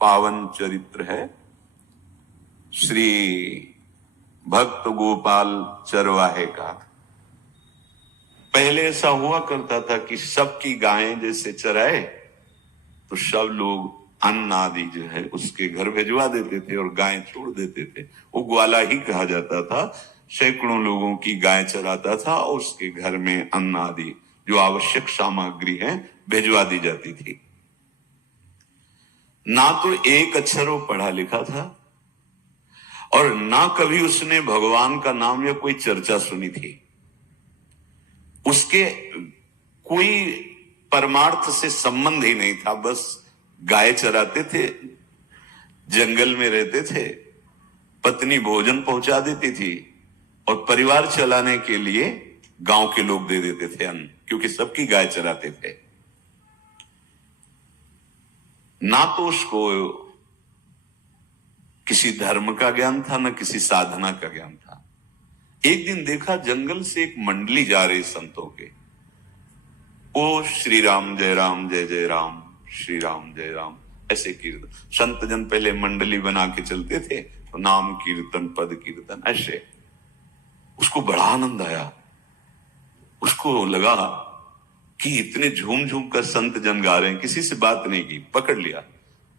पावन चरित्र है श्री भक्त गोपाल चरवाहे का। पहले ऐसा हुआ करता था कि सबकी गायें जैसे चराए तो सब लोग अन्न आदि जो है उसके घर भिजवा देते थे और गायें छोड़ देते थे। वो ग्वाला ही कहा जाता था। सैकड़ों लोगों की गाय चराता था और उसके घर में अन्न आदि जो आवश्यक सामग्री है भिजवा दी जाती थी। ना तो एक अक्षर वो पढ़ा लिखा था और ना कभी उसने भगवान का नाम या कोई चर्चा सुनी थी। उसके कोई परमार्थ से संबंध ही नहीं था। बस गाय चराते थे, जंगल में रहते थे, पत्नी भोजन पहुंचा देती थी और परिवार चलाने के लिए गांव के लोग दे देते थे अन्न, क्योंकि सबकी गाय चराते थे। ना तो उसको किसी धर्म का ज्ञान था, ना किसी साधना का ज्ञान था। एक दिन देखा जंगल से एक मंडली जा रही संतों के। ओ श्री राम जय राम जय जय राम, श्री राम जय राम, ऐसे कीर्तन। संत जन पहले मंडली बना के चलते थे तो नाम कीर्तन पद कीर्तन ऐसे। उसको बड़ा आनंद आया। उसको लगा कि इतने झूम झूम कर संत जन गा रहे हैं, किसी से बात नहीं की, पकड़ लिया।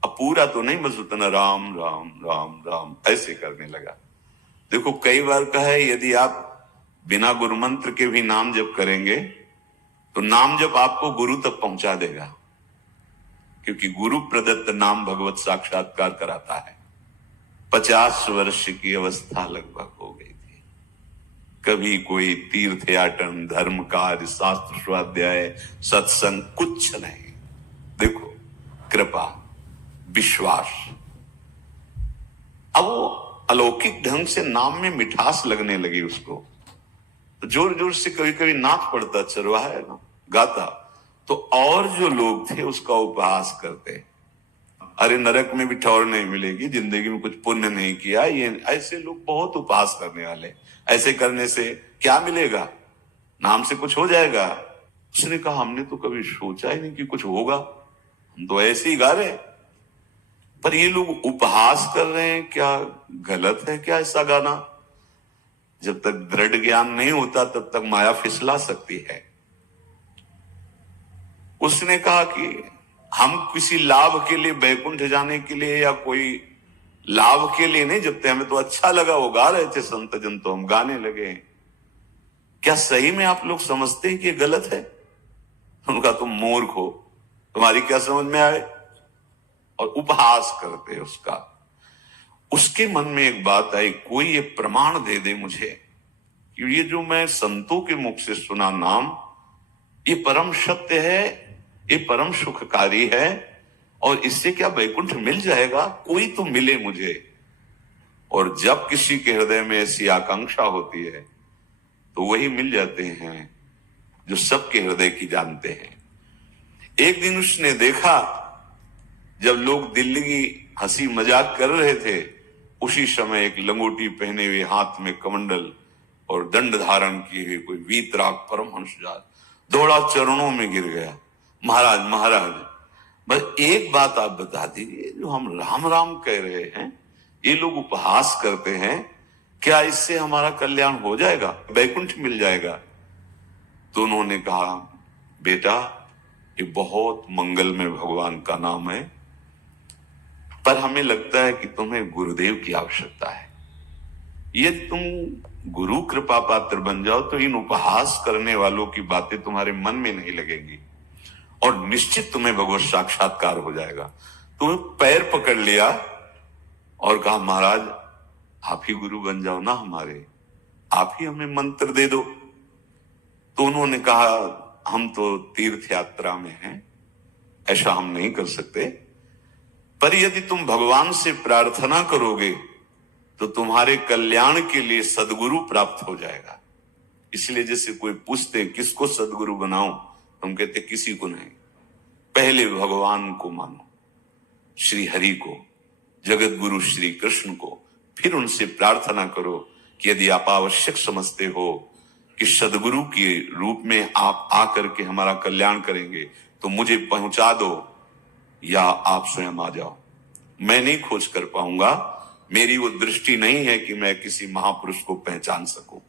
अब पूरा तो नहीं, बस उतना राम राम राम राम ऐसे करने लगा। देखो कई बार कहा है यदि आप बिना गुरु मंत्र के भी नाम जप करेंगे तो नाम जप आपको गुरु तक पहुंचा देगा, क्योंकि गुरु प्रदत्त नाम भगवत साक्षात्कार कराता है। 50 वर्ष की अवस्था लगभग हो गई थी। कभी कोई तीर्थ याटन, धर्म कार्य, शास्त्र स्वाध्याय, सत्संग कुछ नहीं। देखो कृपा, विश्वास। अब वो अलौकिक ढंग से नाम में मिठास लगने लगी उसको। तो जोर जोर से कभी कभी नाच पड़ता, चरवाहा है ना, गाता। तो और जो लोग थे उसका उपहास करते, अरे नरक में भी ठौर नहीं मिलेगी, जिंदगी में कुछ पुण्य नहीं किया। ये ऐसे लोग बहुत उपहास करने वाले। ऐसे करने से क्या मिलेगा, नाम से कुछ हो जाएगा। उसने कहा हमने तो कभी सोचा ही नहीं कि कुछ होगा, हम तो ऐसे ही गा रहे हैं। पर ये लोग उपहास कर रहे हैं, क्या गलत है क्या ऐसा गाना? जब तक दृढ़ ज्ञान नहीं होता तब तक माया फिसला सकती है। उसने कहा कि हम किसी लाभ के लिए, बैकुंठ जाने के लिए या कोई लाभ के लिए नहीं जपते, हमें तो अच्छा लगा, वो गा रहे थे संत जन तो हम गाने लगे। क्या सही में आप लोग समझते हैं कि ये गलत है? उनका तुम मूर्ख हो, तुम्हारी क्या समझ में आए? और उपहास करते उसका। उसके मन में एक बात आई, कोई ये प्रमाण दे दे मुझे कि ये जो मैं संतों के मुख से सुना नाम, ये परम सत्य है, ये परम सुखकारी है और इससे क्या वैकुंठ मिल जाएगा? कोई तो मिले मुझे। और जब किसी के हृदय में ऐसी आकांक्षा होती है तो वही मिल जाते हैं जो सबके हृदय की जानते हैं। एक दिन उसने देखा जब लोग दिल्ली की हंसी मजाक कर रहे थे, उसी समय एक लंगोटी पहने हुए, हाथ में कमंडल और दंड धारण किए हुए कोई वीतराग परमहंस दौड़ा, चरणों में गिर गया। महाराज महाराज, बस एक बात आप बता दीजिए, जो हम राम राम कह रहे हैं, ये लोग उपहास करते हैं, क्या इससे हमारा कल्याण हो जाएगा, वैकुंठ मिल जाएगा? तो उन्होंने कहा बेटा ये बहुत मंगल में भगवान का नाम है, पर हमें लगता है कि तुम्हें गुरुदेव की आवश्यकता है। यदि तुम गुरु कृपा पात्र बन जाओ तो इन उपहास करने वालों की बातें तुम्हारे मन में नहीं लगेंगी और निश्चित तुम्हें भगवत साक्षात्कार हो जाएगा। तुम्हें पैर पकड़ लिया और कहा महाराज आप ही गुरु बन जाओ ना हमारे, आप ही हमें मंत्र दे दो। तो उन्होंने कहा हम तो तीर्थ यात्रा में हैं, ऐसा हम नहीं कर सकते, पर यदि तुम भगवान से प्रार्थना करोगे तो तुम्हारे कल्याण के लिए सदगुरु प्राप्त हो जाएगा। इसलिए जैसे कोई पूछते किसको सदगुरु बनाऊं, तुम कहते किसी को नहीं, पहले भगवान को मानो, श्री हरि को, जगत गुरु श्री कृष्ण को, फिर उनसे प्रार्थना करो कि यदि आप आवश्यक समझते हो कि सदगुरु के रूप में आप आकर के हमारा कल्याण करेंगे तो मुझे पहुंचा दो या आप स्वयं आ जाओ। मैं नहीं खोज कर पाऊंगा, मेरी वो दृष्टि नहीं है कि मैं किसी महापुरुष को पहचान सकूं।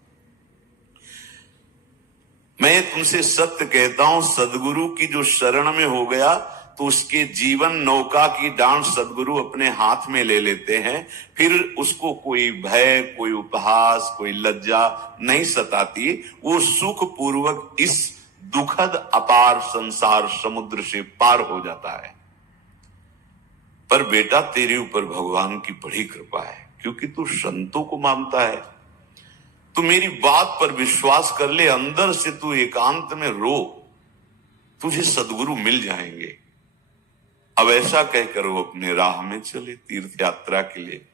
मैं तुमसे सत्य कहता हूं, सदगुरु की जो शरण में हो गया तो उसके जीवन नौका की डांट सदगुरु अपने हाथ में ले लेते हैं। फिर उसको कोई भय, कोई उपहास, कोई लज्जा नहीं सताती। वो सुख पूर्वक इस दुखद अपार संसार समुद्र से पार हो जाता है। पर बेटा, तेरे ऊपर भगवान की बड़ी कृपा है, क्योंकि तू संतों को मानता है। तू मेरी बात पर विश्वास कर ले, अंदर से तू एकांत में रो, तुझे सदगुरु मिल जाएंगे। अब ऐसा कहकर वो अपने राह में चले तीर्थ यात्रा के लिए।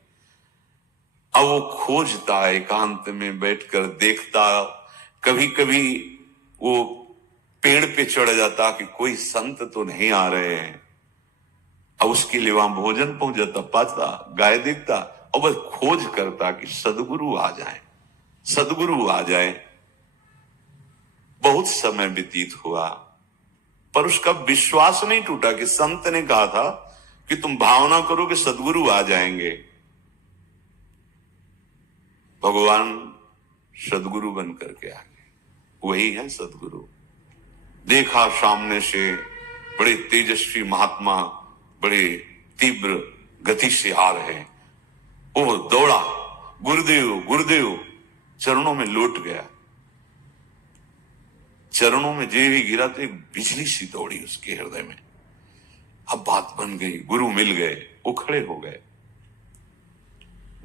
अब वो खोजता, एकांत में बैठकर देखता। कभी कभी वो पेड़ पे चढ़ जाता कि कोई संत तो नहीं आ रहे हैं। अब उसके लिए वहां भोजन पहुंच जाता, पाता, गाय देखता और बस खोज करता कि सदगुरु आ जाए, सदगुरु आ जाए। बहुत समय व्यतीत हुआ, पर उसका विश्वास नहीं टूटा कि संत ने कहा था कि तुम भावना करो कि सदगुरु आ जाएंगे। भगवान सदगुरु बन करके आ गए। वही है सदगुरु। देखा सामने से बड़े तेजस्वी महात्मा बड़े तीव्र गति से आ रहे हैं। वो दौड़ा, गुरुदेव गुरुदेव, चरणों में लौट गया। चरणों में जे ही गिरा तो एक बिजली सी दौड़ी उसके हृदय में। अब बात बन गई, गुरु मिल गए। वो खड़े हो गए।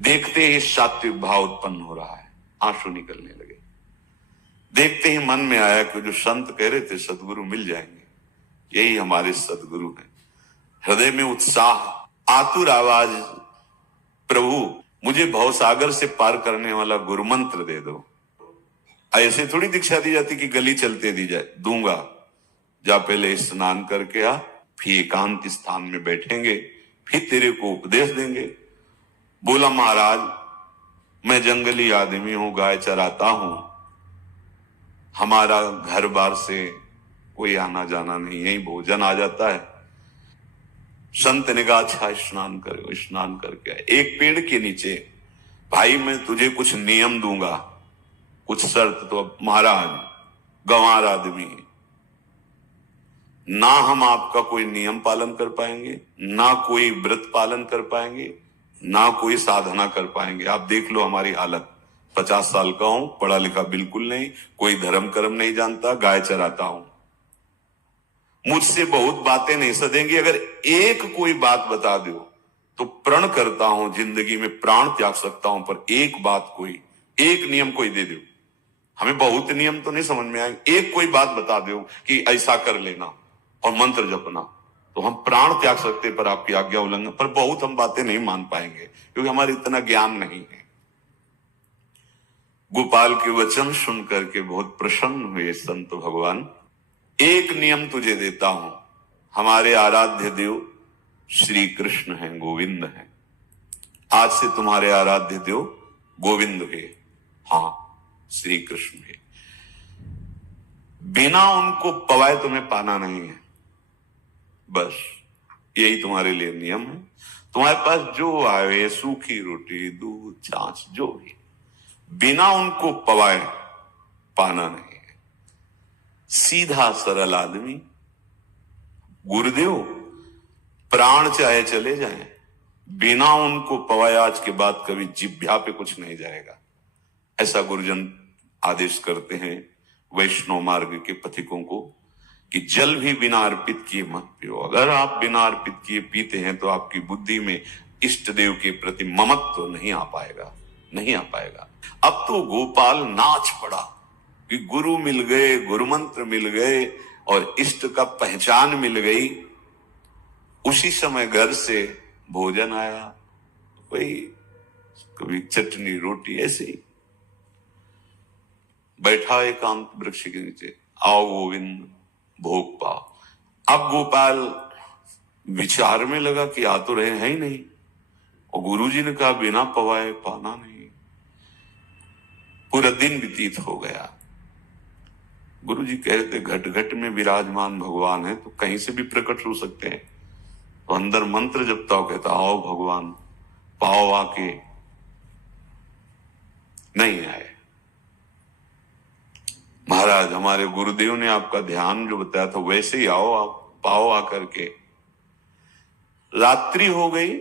देखते ही सात्विक भाव उत्पन्न हो रहा है, आंसू निकलने लगे। देखते ही मन में आया कि जो संत कह रहे थे सदगुरु मिल जाएंगे, यही हमारे सदगुरु हैं। हृदय में उत्साह, आतुर आवाज, प्रभु मुझे भवसागर से पार करने वाला गुरु मंत्र दे दो। ऐसे थोड़ी दीक्षा दी जाती कि गली चलते दी जाए। दूंगा, जा पहले स्नान करके आ, फिर एकांत स्थान में बैठेंगे, फिर तेरे को उपदेश देंगे। बोला महाराज, मैं जंगली आदमी हूं, गाय चराता हूं, हमारा घर बार से कोई आना जाना नहीं, यही भोजन आ जाता है। संत ने कहा अच्छा स्नान करो। स्नान करके आए। एक पेड़ के नीचे, भाई मैं तुझे कुछ नियम दूंगा, कुछ शर्त। तो महाराज गंवार आदमी, ना हम आपका कोई नियम पालन कर पाएंगे, ना कोई व्रत पालन कर पाएंगे, ना कोई साधना कर पाएंगे। आप देख लो हमारी हालत। 50 साल का हूं, पढ़ा लिखा बिल्कुल नहीं, कोई धर्म कर्म नहीं जानता, गाय चराता हूं। मुझसे बहुत बातें नहीं सदेंगी। अगर एक कोई बात बता दो तो प्रण करता हूं जिंदगी में प्राण त्याग सकता हूं, पर एक बात, कोई एक नियम कोई दे दो। हमें बहुत नियम तो नहीं समझ में आएंगे, एक कोई बात बता दो कि ऐसा कर लेना और मंत्र जपना, तो हम प्राण त्याग सकते, पर आपकी आज्ञा उल्लंघन पर बहुत हम बातें नहीं मान पाएंगे, क्योंकि हमारे इतना ज्ञान नहीं है। गोपाल के वचन सुन करके बहुत प्रसन्न हुए संत भगवान। एक नियम तुझे देता हूं, हमारे आराध्य देव श्री कृष्ण हैं, गोविंद हैं। आज से तुम्हारे आराध्य देव गोविंद है, हाँ श्री कृष्ण है। बिना उनको पवाए तुम्हें पाना नहीं है, बस यही तुम्हारे लिए नियम है। तुम्हारे पास जो आए, सूखी रोटी, दूध, छाछ, जो भी, बिना उनको पवाए पाना नहीं है। सीधा सरल आदमी। गुरुदेव प्राण चाहे चले जाएं, बिना उनको पवाए आज के बाद कभी जिह्वा पे कुछ नहीं जाएगा। ऐसा गुरुजन आदेश करते हैं वैष्णव मार्ग के पथिकों को कि जल भी बिना अर्पित किए मत पियो। अगर आप बिना अर्पित किए पीते हैं तो आपकी बुद्धि में इष्ट देव के प्रति ममत्व तो नहीं आ पाएगा, नहीं आ पाएगा। अब तो गोपाल नाच पड़ा कि गुरु मिल गए, गुरु मंत्र मिल गए और इष्ट का पहचान मिल गई। उसी समय घर से भोजन आया, वही कभी चटनी रोटी, ऐसे ही बैठा एकांत वृक्ष के नीचे। आओ गोविंद, भोग पाओ। अब गोपाल विचार में लगा कि आ तो रहे हैं ही नहीं, और गुरुजी ने कहा बिना पवाए पाना नहीं। पूरा दिन व्यतीत हो गया। गुरुजी कह रहे थे घट घट में विराजमान भगवान है, तो कहीं से भी प्रकट हो सकते हैं। तो अंदर मंत्र जपता हो, कहता आओ भगवान पाओ आके, नहीं आए। महाराज हमारे गुरुदेव ने आपका ध्यान जो बताया था वैसे ही आओ, आप पाओ आकर के। रात्रि हो गई,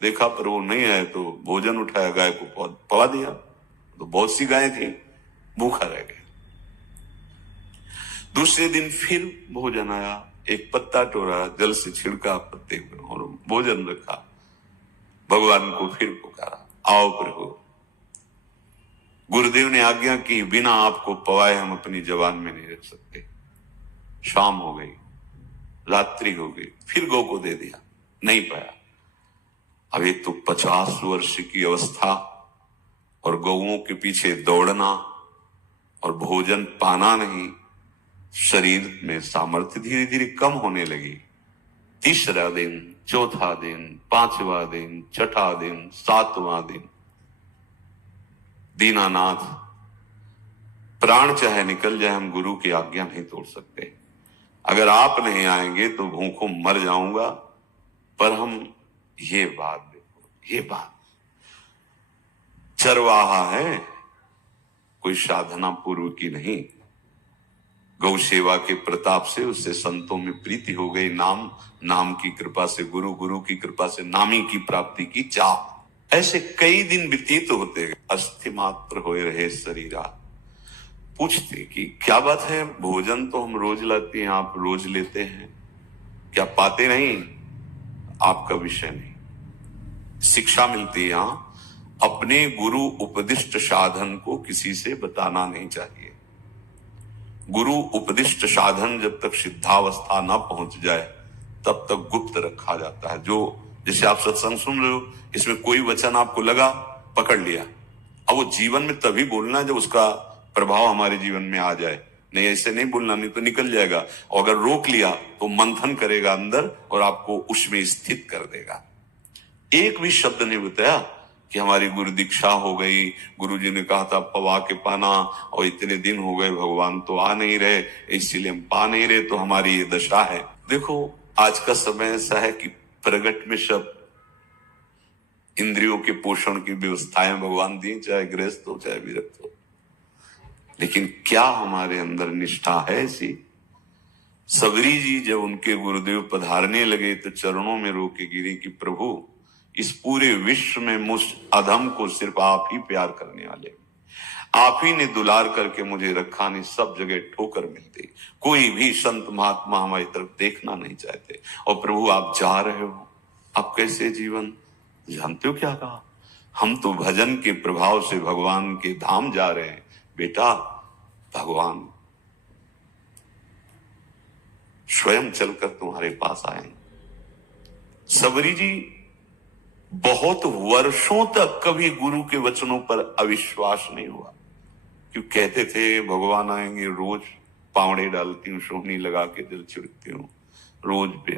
देखा पर वो नहीं आए तो भोजन उठाया, गाय को पवा दिया, तो बहुत सी गायें थी, भूखा रह गया। दूसरे दिन फिर भोजन आया, एक पत्ता टोरा, जल से छिड़का पत्ते पर और भोजन रखा, भगवान को फिर पुकारा, आओ प्रभु। गुरुदेव ने आज्ञा की, बिना आपको पवाए हम अपनी जबान में नहीं रख सकते। शाम हो गई, रात्रि हो गई, फिर गौ को दे दिया, नहीं पाया। अब एक तो 50 वर्ष की अवस्था और गौओं के पीछे दौड़ना और भोजन पाना नहीं, शरीर में सामर्थ्य धीरे धीरे कम होने लगी। तीसरा दिन, चौथा दिन, पांचवा दिन, छठा दिन, सातवां दिन, दीनानाथ प्राण चाहे निकल जाए, हम गुरु की आज्ञा नहीं तोड़ सकते। अगर आप नहीं आएंगे तो भूखों मर जाऊंगा। पर हम ये बात देखो, ये बात चरवाहा है, कोई साधना पूर्व की नहीं। गौ सेवा के प्रताप से उससे संतों में प्रीति हो गई, नाम की कृपा से गुरु, गुरु की कृपा से नामी की प्राप्ति की चाह। ऐसे कई दिन व्यतीत होते गए, अस्थि मात्र होए रहे शरीरा। पूछते कि क्या बात है, भोजन तो हम रोज लाते हैं, आप रोज लेते हैं, क्या पाते नहीं? आपका विषय नहीं। शिक्षा मिलती है यहां, अपने गुरु उपदिष्ट साधन को किसी से बताना नहीं चाहिए। गुरु उपदिष्ट साधन जब तक सिद्धावस्था ना पहुंच जाए तब तक गुप्त रखा जाता है। जो जैसे आप सत्संग सुन रहे हो, इसमें कोई वचन आपको लगा, पकड़ लिया, अब वो जीवन में तभी बोलना है जब उसका प्रभाव हमारे जीवन में आ जाए। नहीं ऐसे नहीं बोलना, नहीं तो निकल जाएगा। और अगर रोक लिया तो मंथन करेगा अंदर और आपको उसमें स्थित कर देगा। एक भी शब्द नहीं बताया कि हमारी गुरु दीक्षा हो गई, गुरु जी ने कहा था पवा के पाना, और इतने दिन हो गए भगवान तो आ नहीं रहे, इसीलिए हम पा नहीं रहे, तो हमारी ये दशा है। देखो आज का समय ऐसा है कि प्रगट में सब इंद्रियों के पोषण की व्यवस्थाएं भगवान दी, चाहे गृहस्थ हो चाहे विरक्त हो, लेकिन क्या हमारे अंदर निष्ठा है ऐसी? सबरी जी जब उनके गुरुदेव पधारने लगे तो चरणों में रो के गिरी कि प्रभु इस पूरे विश्व में मुझ अधम को सिर्फ आप ही प्यार करने वाले, आप ही ने दुलार करके मुझे रखा, नहीं सब जगह ठोकर मिलती, कोई भी संत महात्मा हमारी तरफ देखना नहीं चाहते, और प्रभु आप जा रहे हो, आप कैसे जीवन जानते हो? क्या कहा, हम तो भजन के प्रभाव से भगवान के धाम जा रहे हैं। बेटा भगवान स्वयं चलकर तुम्हारे पास आएंगे। सबरी जी बहुत वर्षों तक कभी गुरु के वचनों पर अविश्वास नहीं हुआ, क्यों कहते थे भगवान आएंगे, रोज पावड़े डालती हूँ, सोहनी लगा के जल छिड़कती हूँ, रोज पे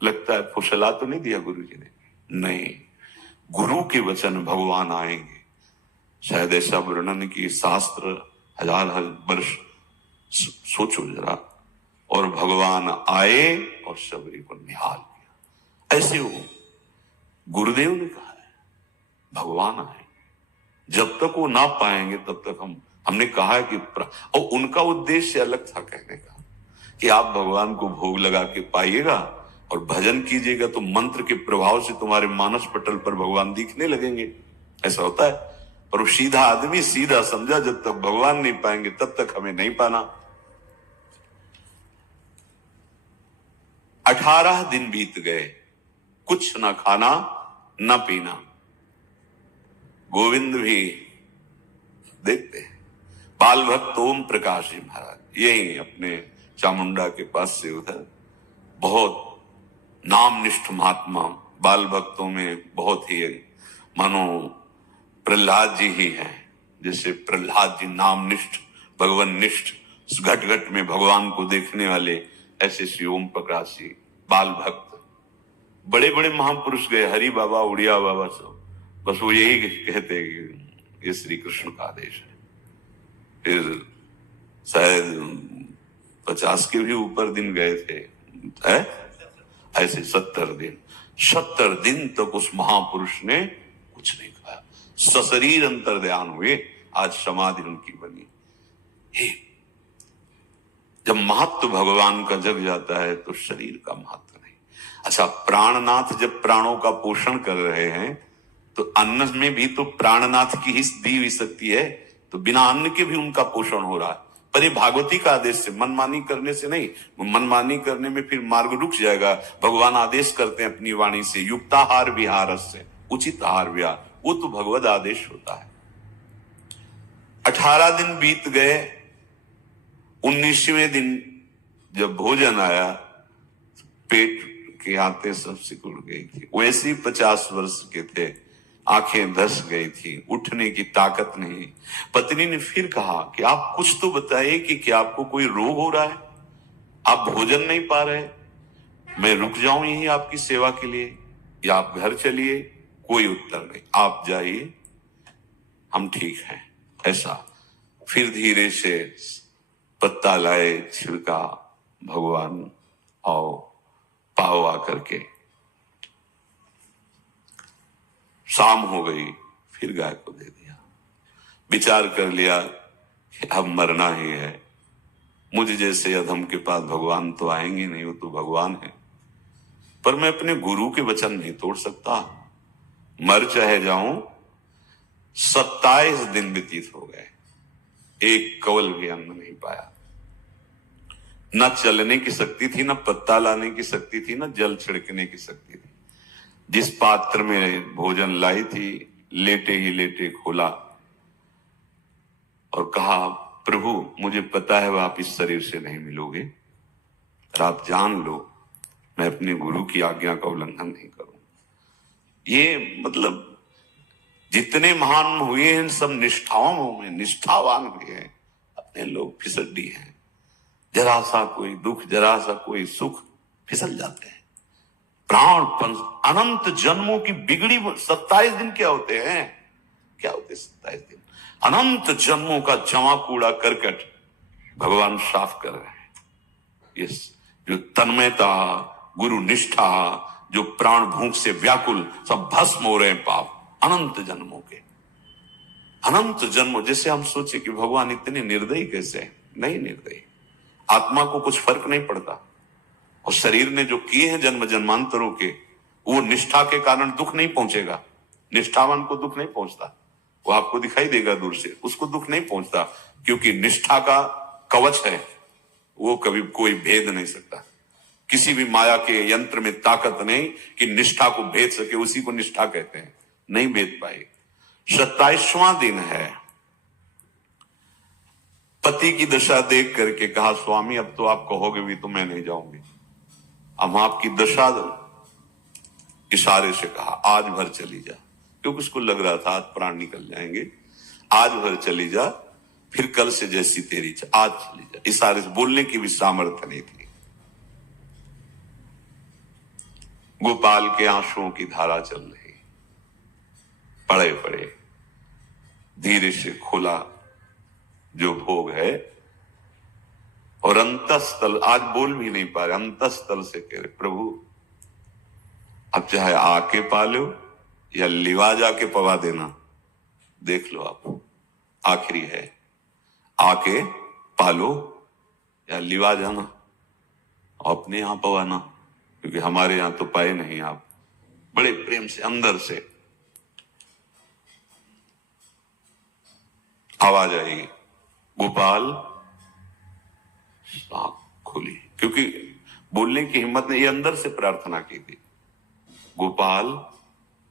लगता है। फुसला तो नहीं दिया गुरु जी ने, नहीं, गुरु के वचन भगवान आएंगे। शायद ऐसा वर्णन की शास्त्र हजार वर्ष सोचो जरा, और भगवान आए और सबरी को निहाल किया। ऐसे हो गुरुदेव ने कहा है भगवान आए, जब तक वो ना पाएंगे तब तक हमने कहा है कि, और उनका उद्देश्य अलग था कहने का कि आप भगवान को भोग लगा के पाइएगा और भजन कीजिएगा तो मंत्र के प्रभाव से तुम्हारे मानस पटल पर भगवान दिखने लगेंगे। ऐसा होता है, पर वो सीधा आदमी सीधा समझा, जब तक भगवान नहीं पाएंगे तब तक हमें नहीं पाना। 18 दिन बीत गए, कुछ ना खाना ना पीना। गोविंद भी देखते हैं, बाल भक्त ओम प्रकाश जी महाराज यही अपने चामुंडा के पास से उधर, बहुत नामनिष्ठ महात्मा, बाल भक्तों में बहुत ही मानो प्रहलाद जी ही हैं। जैसे प्रहलाद जी नामनिष्ठ भगवान निष्ठ, घट घट में भगवान को देखने वाले, ऐसे श्री ओम प्रकाश जी बाल भक्त। बड़े बड़े महापुरुष गए, हरि बाबा, उड़िया बाबा, सब बस वो यही कहते कि ये श्री कृष्ण का आदेश है। फिर शायद 50 के भी ऊपर दिन गए थे, है ऐसे 70 दिन तक उस महापुरुष ने कुछ नहीं खाया, सशरीर अंतर्ध्यान हुए। आज समाधि उनकी बनी। हे, जब महत्व भगवान का जग जाता है तो शरीर का महत्व नहीं। अच्छा, प्राणनाथ जब प्राणों का पोषण कर रहे हैं तो अन्न में भी तो प्राणनाथ की हिस्स दी हुई शक्ति है, तो बिना अन्न के भी उनका पोषण हो रहा है। पर ये भागवती का आदेश से, मनमानी करने से नहीं। मनमानी करने में फिर मार्ग रुक जाएगा। भगवान आदेश करते हैं अपनी वाणी से, युक्ताहार विहार से, उचित आहार विहार, वो तो भगवद आदेश होता है। 18 दिन बीत गए। 19वें दिन जब भोजन आया, पेट के आते सब सिकुड़ गई थी। वैसे ही 50 वर्ष के थे, आंखें धस गई थी, उठने की ताकत नहीं। पत्नी ने फिर कहा कि आप कुछ तो बताइए कि क्या आपको कोई रोग हो रहा है? आप भोजन नहीं पा रहे, मैं रुक जाऊं यहीं आपकी सेवा के लिए, या आप घर चलिए? कोई उत्तर नहीं। आप जाइए, हम ठीक हैं। ऐसा फिर धीरे से पत्ता लाए, छिड़का भगवान और पाव आकर के। शाम हो गई, फिर गाय को दे दिया। विचार कर लिया कि अब मरना ही है। मुझ जैसे अधम के पास भगवान तो आएंगे नहीं, वो तो भगवान है। पर मैं अपने गुरु के वचन नहीं तोड़ सकता, मर चाहे जाऊं। 27 दिन व्यतीत हो गए, एक कवल भी अन्न नहीं पाया। न चलने की शक्ति थी, न पत्ता लाने की शक्ति थी, न जल छिड़कने की शक्ति थी। जिस पात्र में भोजन लाई थी, लेटे ही लेटे खोला और कहा, प्रभु मुझे पता है आप इस शरीर से नहीं मिलोगे, और आप जान लो मैं अपने गुरु की आज्ञा का उल्लंघन नहीं करूं। ये मतलब जितने महान हुए हैं सब निष्ठाओं में निष्ठावान हुए हैं। अपने लोग फिसड्डी हैं, जरा सा कोई दुख, जरा सा कोई सुख, फिसल जाते हैं। प्राण अनंत जन्मों की बिगड़ी 27 दिन क्या होते हैं? क्या होते 27 दिन? अनंत जन्मों का जमा कूड़ा करकट भगवान साफ कर रहे हैं। ये जो तन्मयता, गुरु निष्ठा, जो प्राण भूख से व्याकुल, सब भस्म हो रहे हैं पाप अनंत जन्मों के। अनंत जन्मों, जैसे हम सोचे कि भगवान इतने निर्दयी कैसे हैं? नहीं निर्दयी। आत्मा को कुछ फर्क नहीं पड़ता, और शरीर ने जो किए हैं जन्म जन्मांतरों के, वो निष्ठा के कारण दुख नहीं पहुंचेगा। निष्ठावान को दुख नहीं पहुंचता, वो आपको दिखाई देगा दूर से, उसको दुख नहीं पहुंचता, क्योंकि निष्ठा का कवच है, वो कभी कोई भेद नहीं सकता। किसी भी माया के यंत्र में ताकत नहीं कि निष्ठा को भेद सके, उसी को निष्ठा कहते हैं, नहीं भेद पाए। 27वां दिन है। पति की दशा देख करके कहा, स्वामी अब तो आप कहोगे भी तो मैं नहीं जाऊंगी। अब आपकी दशा, इशारे से कहा आज भर चली जा, क्योंकि उसको लग रहा था आज प्राण निकल जाएंगे। आज भर चली जा, फिर कल से जैसी तेरी आज चली जा। इशारे से, बोलने की भी सामर्थ्य नहीं थी। गोपाल के आंसुओं की धारा चल रही, पड़े पड़े धीरे से खोला जो भोग है, और अंतस्थल, आज बोल भी नहीं पा रहे, अंतस्थल से कह रहे, प्रभु अब चाहे आके पालो या लिवा जाके पवा देना, देख लो आप, आखिरी है, आके पालो या लिवा जाना, अपने यहां पवाना, क्योंकि हमारे यहां तो पाए नहीं आप। बड़े प्रेम से अंदर से आवाज आएगी, गोपाल। आंख खुली, क्योंकि बोलने की हिम्मत ने, ये अंदर से प्रार्थना की थी, गोपाल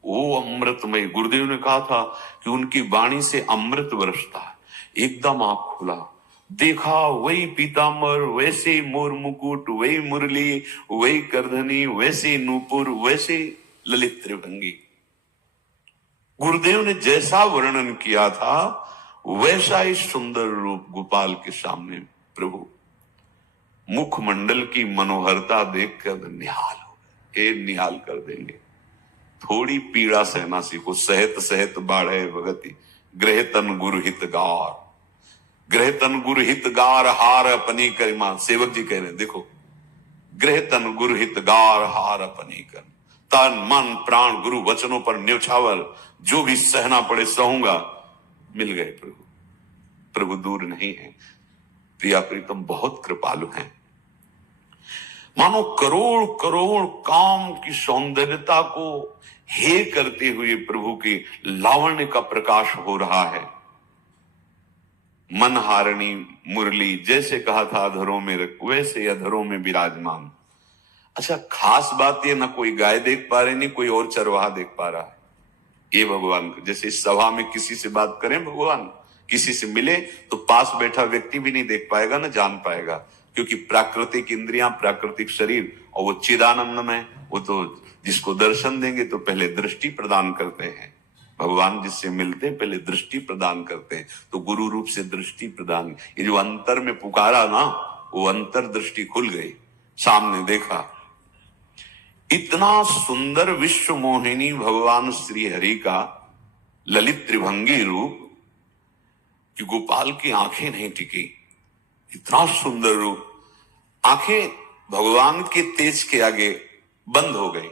वो अमृतमय। गुरुदेव ने कहा था कि उनकी वाणी से अमृत बरसता है। एकदम आंख खुला, देखा वही पीतांबर, वैसे मोर मुकुट, वही मुरली, वही करधनी, वैसे नूपुर, वैसे ललित त्रिभंगी। गुरुदेव ने जैसा वर्णन किया था वैसा ही सुंदर रूप गोपाल के सामने। प्रभु मुखमंडल की मनोहरता देखकर निहाल हो गए। ये निहाल कर देंगे। थोड़ी पीड़ा सहना सीखो, सहत सहत बाढ़े भगति, ग्रह तन गुरु हितगार, ग्रह तन गुरु हितगार, हार अपनी करिमा। सेवक जी कह रहे हैं, देखो गृह तन गुरु हित गार हार अपनी कर, तन मन प्राण गुरु वचनों पर न्यौछावर, जो भी सहना पड़े सहूंगा। मिल गए प्रभु, प्रभु दूर नहीं है। प्रिया प्रीतम बहुत कृपालु हैं। मानो करोड़ करोड़ काम की सौंदर्यता को हे करते हुए प्रभु के लावण्य का प्रकाश हो रहा है। मनहारिणी मुरली जैसे कहा था अधरों में वैसे अधरों में विराजमान। अच्छा, खास बात ये, ना कोई गाय देख पा रहे, नहीं कोई और चरवाहा देख पा रहा है। ये भगवान, जैसे इस सभा में किसी से बात करें भगवान, किसी से मिले तो पास बैठा व्यक्ति भी नहीं देख पाएगा, ना जान पाएगा, क्योंकि प्राकृतिक इंद्रियां, प्राकृतिक शरीर, और वो चिदानंद में, वो तो जिसको दर्शन देंगे तो पहले दृष्टि प्रदान करते हैं। भगवान जिससे मिलते हैं पहले दृष्टि प्रदान करते हैं, तो गुरु रूप से दृष्टि प्रदान। ये जो अंतर में पुकारा ना, वो अंतर दृष्टि खुल गई, सामने देखा। इतना सुंदर विश्व मोहिनी भगवान श्री हरि का ललित त्रिभंगी रूप कि गोपाल की आंखें नहीं टिकी। इतना सुंदर रूप, आंखें भगवान के तेज के आगे बंद हो गई।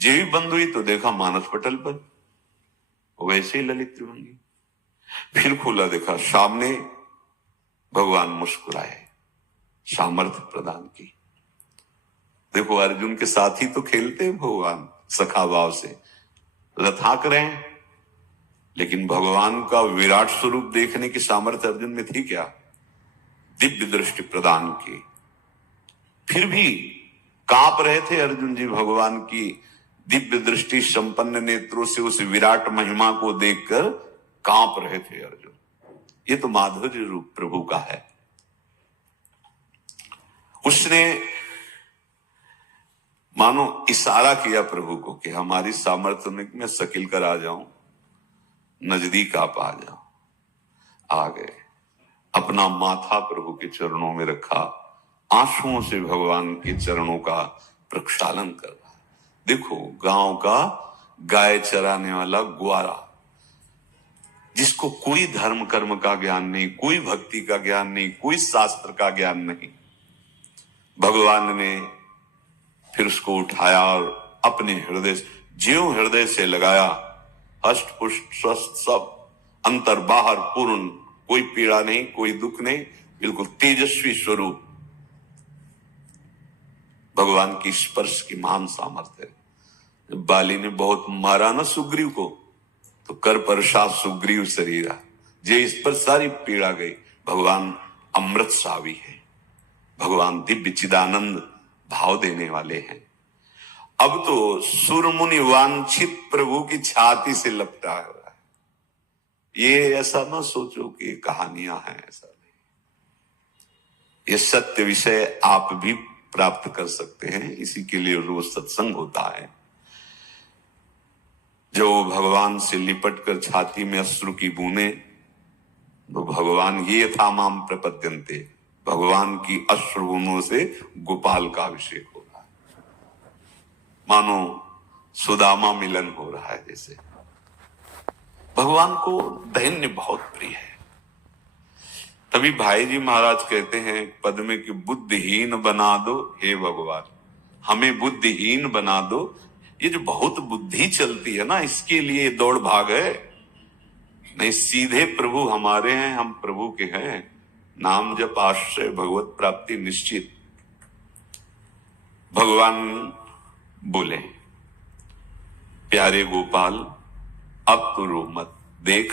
जब भी बंद हुई तो देखा मानस पटल पर वैसे ही ललित त्रिभंगी। फिर खोला, देखा सामने भगवान मुस्कुराए, सामर्थ्य प्रदान की। देखो अर्जुन के साथ ही तो खेलते हैं भगवान सखा भाव से, लथाक रहे हैं, लेकिन भगवान का विराट स्वरूप देखने की सामर्थ्य अर्जुन में थी क्या? दिव्य दृष्टि प्रदान की। फिर भी कांप रहे थे अर्जुन जी भगवान की दिव्य दृष्टि संपन्न नेत्रों से उस विराट महिमा को देखकर कांप रहे थे अर्जुन। ये तो माधुर्य रूप प्रभु का है। उसने मानो इशारा किया प्रभु को कि हमारी सामर्थ्य में मैं शकील कर आ जाऊं, नजदीक आप आ जाओ। आ गए, अपना माथा प्रभु के चरणों में रखा, आंसुओं से भगवान के चरणों का प्रक्षालन कर रहा। देखो, गांव का गाय चराने वाला ग्वारा, जिसको कोई धर्म कर्म का ज्ञान नहीं, कोई भक्ति का ज्ञान नहीं, कोई शास्त्र का ज्ञान नहीं, भगवान ने फिर उसको उठाया और अपने हृदय से लगाया। अष्ट पुष्ट स्वस्थ सब, अंतर बाहर पूर्ण, कोई पीड़ा नहीं, कोई दुख नहीं, बिल्कुल तेजस्वी स्वरूप। भगवान की स्पर्श की महान सामर्थ्य है। बाली ने बहुत मारा ना सुग्रीव को, तो कर प्रसाद सुग्रीव शरीरा, जे इस पर सारी पीड़ा गई। भगवान अमृत सावी है, भगवान दिव्य चिदानंद भाव देने वाले हैं। अब तो सुरमुनि वांछित प्रभु की छाती से लपटा है। ये ऐसा ना सोचो कि कहानियां हैं, ऐसा नहीं। ये सत्य विषय आप भी प्राप्त कर सकते हैं, इसी के लिए रोज सत्संग होता है। जो भगवान से लिपट कर छाती में अश्रु की बूंदे, तो भगवान ये था माम प्रपद्यन्ते, भगवान की अश्रु बूंदों से गोपाल का अभिषेक हो रहा है। मानो सुदामा मिलन हो रहा है जैसे। भगवान को दैन्य बहुत प्रिय है। तभी भाई जी महाराज कहते हैं पद में कि बुद्धिहीन बना दो हे भगवान, हमें बुद्धिहीन बना दो। ये जो बहुत बुद्धि चलती है ना, इसके लिए दौड़ भाग है। नहीं, सीधे प्रभु हमारे हैं, हम प्रभु के हैं। नाम जप आश्रय भगवत प्राप्ति निश्चित। भगवान बोले, प्यारे गोपाल अब तो रो मत, देख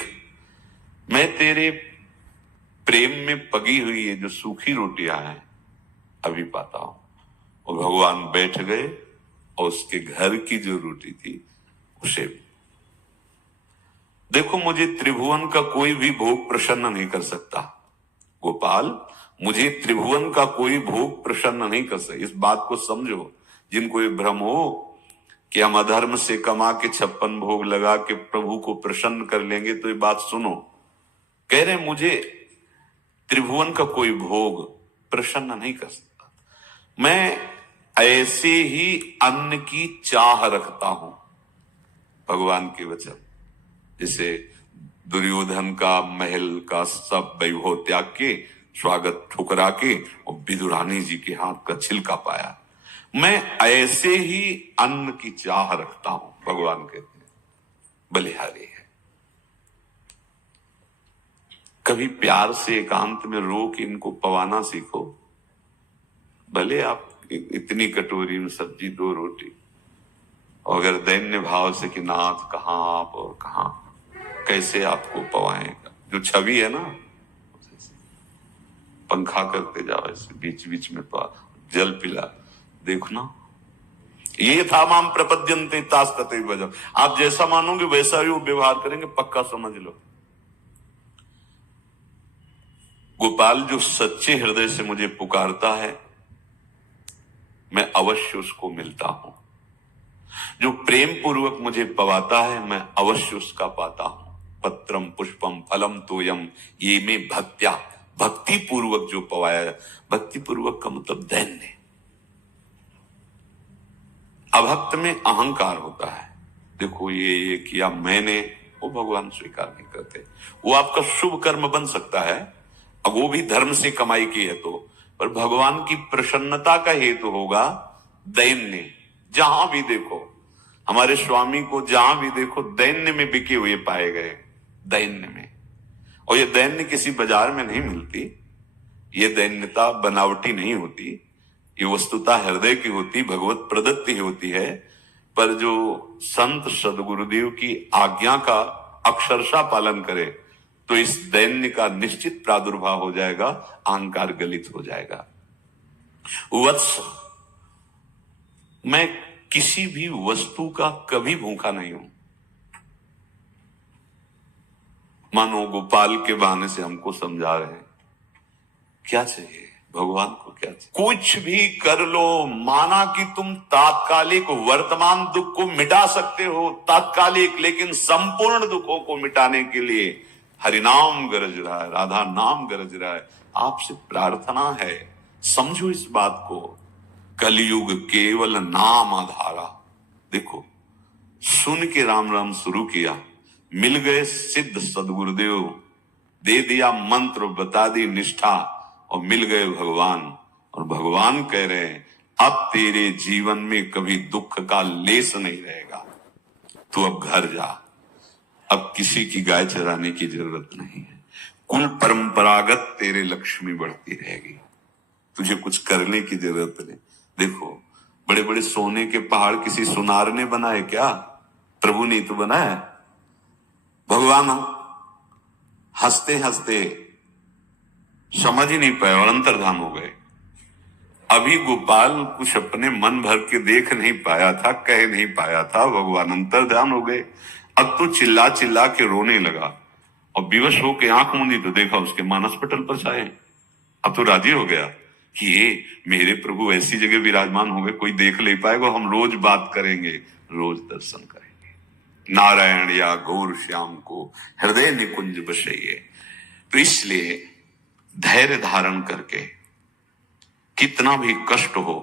मैं तेरे प्रेम में पगी हुई ये जो सूखी रोटियां हैं अभी पाता हूं। और भगवान बैठ गए और उसके घर की जो रोटी थी उसे, देखो मुझे त्रिभुवन का कोई भी भोग प्रसन्न नहीं कर सकता गोपाल, मुझे त्रिभुवन का कोई भोग प्रसन्न नहीं कर सकता। इस बात को समझो। जिनको ये भ्रम हो कि हम अधर्म से कमा के 56 भोग लगा के प्रभु को प्रसन्न कर लेंगे, तो ये बात सुनो। कह रहे मुझे त्रिभुवन का कोई भोग प्रसन्न नहीं कर सकता, मैं ऐसे ही अन्न की चाह रखता हूं। भगवान के वचन, जैसे दुर्योधन का महल का सब वैभव त्याग के, स्वागत ठुकरा के और विदुरानी जी के हाथ का छिलका पाया। मैं ऐसे ही अन्न की चाह रखता हूं, भगवान कहते हैं, बलिहारी है। कभी प्यार से एकांत में रो के इनको पवाना सीखो। भले आप इतनी कटोरी में सब्जी, 2 रोटी, और अगर दैन्य भाव से कि नाथ कहां आप और कहां, कैसे आपको पवाएगा, जो छवि है ना, पंखा करते जाओ ऐसे बीच बीच में, जल पिला, देखो ना, ये था माम प्रपद्यन्ते तास्तते भजम। आप जैसा मानोगे वैसा ही वो व्यवहार करेंगे, पक्का समझ लो। गोपाल जो सच्चे हृदय से मुझे पुकारता है, मैं अवश्य उसको मिलता हूं। जो प्रेम पूर्वक मुझे पवाता है, मैं अवश्य उसका पाता हूं। पत्रम पुष्पम फलम तोयम ये में भक्त्या, भक्ति पूर्वक जो पवाया। भक्ति पूर्वक का मतलब दैन्य। अभक्त में अहंकार होता है, देखो ये किया मैंने, वो भगवान स्वीकार नहीं करते। वो आपका शुभ कर्म बन सकता है, अब वो भी धर्म से कमाई की है तो, पर भगवान की प्रसन्नता का हेतु होगा दैन्य। जहां भी देखो, हमारे स्वामी को जहां भी देखो दैन्य में बिके हुए पाए गए, दैन्य में। और ये दैन्य किसी बाजार में नहीं मिलती, ये दैन्यता बनावटी नहीं होती, ये वस्तुता हृदय की होती, भगवत प्रदत्ति होती है। पर जो संत सदगुरुदेव की आज्ञा का अक्षरशः पालन करे तो इस दैन्य का निश्चित प्रादुर्भाव हो जाएगा, अहंकार गलित हो जाएगा। वत्स, मैं किसी भी वस्तु का कभी भूखा नहीं हूं। मानो गोपाल के बहाने से हमको समझा रहे हैं क्या चाहिए भगवान को, क्या चाहिए। कुछ भी कर लो, माना कि तुम तात्कालिक वर्तमान दुख को मिटा सकते हो, तात्कालिक, लेकिन संपूर्ण दुखों को मिटाने के लिए हरिनाम गरज रहा है, राधा नाम गरज रहा है। आपसे प्रार्थना है, समझो इस बात को। कलयुग केवल नाम आधारा। देखो, सुन के राम राम शुरू किया, मिल गए सिद्ध सदगुरुदेव, दे दिया मंत्र, बता दी निष्ठा, और मिल गए भगवान। और भगवान कह रहे हैं अब तेरे जीवन में कभी दुख का लेस नहीं रहेगा, तू अब घर जा, अब किसी की गाय चराने की जरूरत नहीं है, कुल परंपरागत तेरे लक्ष्मी बढ़ती रहेगी, तुझे कुछ करने की जरूरत नहीं। देखो, बड़े बड़े सोने के पहाड़ किसी सुनार ने बनाए क्या? प्रभु ने तो बनाया। भगवान हंसते हंसते समझ ही नहीं पाए और अंतर्धान हो गए। अभी गोपाल कुछ अपने मन भर के देख नहीं पाया था, कह नहीं पाया था, भगवान अंतर्धान हो गए। अब तो चिल्ला चिल्ला के रोने लगा और विवश होके आंख मूंदी तो देखा उसके मानस पटल पर छाए। अब तो राजी हो गया कि ये मेरे प्रभु ऐसी जगह विराजमान हो गए, कोई देख नहीं पाएगा, हम रोज बात करेंगे, रोज दर्शन करेंगे। नारायण या गौर श्याम को हृदय निकुंज बसइए। तो इसलिए धैर्य धारण करके, कितना भी कष्ट हो,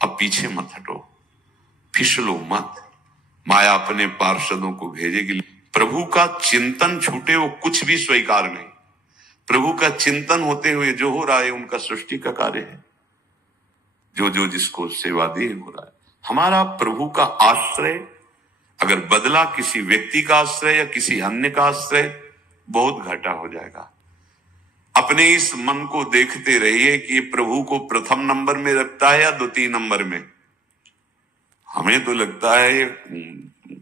अब पीछे मत हटो, फिसलो मत। माया अपने पार्षदों को भेजेगी। प्रभु का चिंतन छूटे वो कुछ भी स्वीकार नहीं। प्रभु का चिंतन होते हुए जो हो रहा है उनका सृष्टि का कार्य है, जो जो जिसको सेवा दे हो रहा है। हमारा प्रभु का आश्रय अगर बदला किसी व्यक्ति का आश्रय या किसी अन्य का आश्रय, बहुत घाटा हो जाएगा। अपने इस मन को देखते रहिए कि प्रभु को प्रथम नंबर में रखता है या द्वितीय नंबर में। हमें तो लगता है ये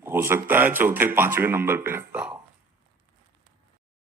हो सकता है चौथे पांचवें नंबर पे रखता हो।